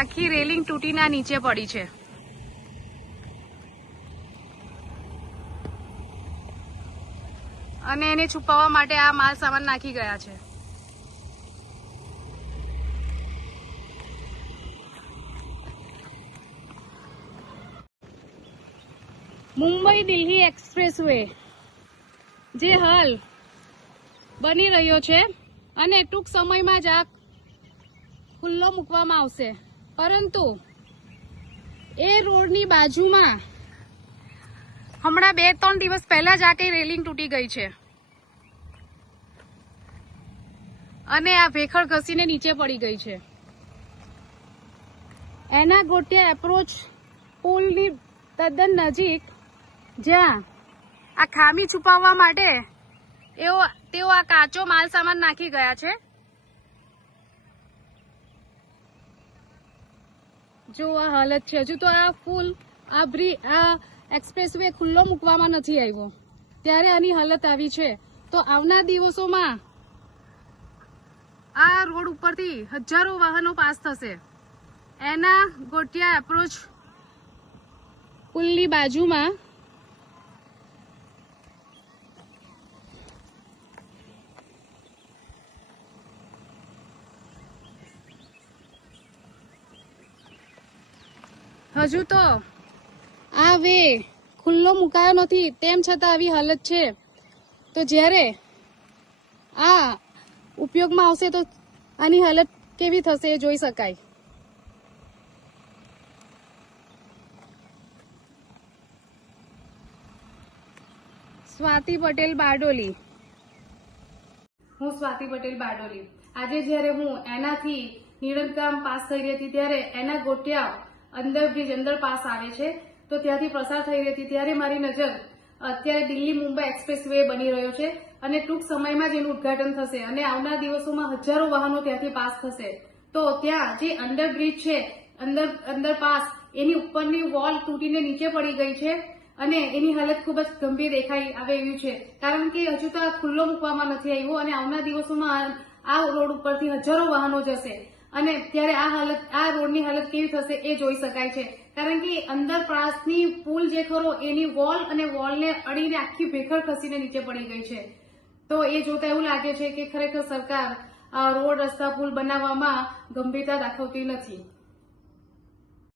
આખી રેલિંગ તૂટીને નીચે પડી છે. અને એને છુપાવવા માટે આ માલ સામાન નાખી ગયા છે. મુંબઈ દિલ્હી એક્સપ્રેસવે જે હાલ બની રહ્યો છે અને ટૂંક સમયમાં જ આ ખુલ્લો મૂકવામાં આવશે, પરંતુ એ રોડની બાજુમાં હમણાં 2-3 દિવસ પહેલા જ આ કઈ રેલિંગ તૂટી ગઈ છે અને આ ભેખડ ઘસીને નીચે પડી ગઈ છે. એના ગોટિયા એપ્રોચ પુલની તદ્દન નજીક, જ્યાં આ ખામી છુપાવવા માટે તેઓ આ કાચો માલ સામાન નાખી ગયા છે. જો આ હાલત છે. હજુ તો આ પુલ, આ એક્સપ્રેસવે ખુલ્લો મૂકવામાં નથી આવ્યો, ત્યારે આની હાલત આવી છે. તો આવનાર દિવસોમાં આ રોડ ઉપરથી હજારો વાહનો પાસ થશે. એના ગોટિયા એપ્રોચ પુલની બાજુમાં હજુ તો આ વે ખુલ્લો મુકાયો નથી, તેમ છતાં આવી હાલત છે. તો જ્યારે આ ઉપયોગમાં આવશે તો આની હાલત કેવી થશે એ જોઈ શકાય. સ્વાતિ પટેલ બારડોલી. હું સ્વાતિ પટેલ બારડોલી. આજે જ્યારે હું એનાથી નિરંકામ પાસ થઈ રહી હતી, ત્યારે એના ગોટિયા અંડરબ્રિજ અંડરપાસ આવે છે, તો ત્યાંથી પસાર થઈ રહી હતી, ત્યારે મારી નજર અત્યારે દિલ્હી મુંબઈ એક્સપ્રેસ વે બની રહ્યો છે અને ટૂંક સમયમાં જ એનું ઉદઘાટન થશે અને આવનાર દિવસોમાં હજારો વાહનો ત્યાંથી પાસ થશે. તો ત્યાં જે અંડરબ્રિજ છે, અંડરપાસ, એની ઉપરની વોલ તૂટીને નીચે પડી ગઈ છે અને એની હાલત ખૂબ જ ગંભીર દેખાઈ આવે એવી છે, કારણ કે હજુ તો આ ખુલ્લો મૂકવામાં નથી આવ્યો અને આવનાર દિવસોમાં આ રોડ ઉપરથી હજારો વાહનો જશે અને ત્યારે આ રોડની હાલત કેવી થશે એ જોઈ શકાય છે. કારણ કે અંડરપાસની પુલ જે ખરો એની વોલ અને વોલને અડીને આખી ભેખડ ખસીને નીચે પડી ગઈ છે. તો એ જોતા એવું લાગે છે કે ખરેખર સરકાર રોડ, રસ્તા, પુલ બનાવવામાં ગંભીરતા દાખવતી નથી.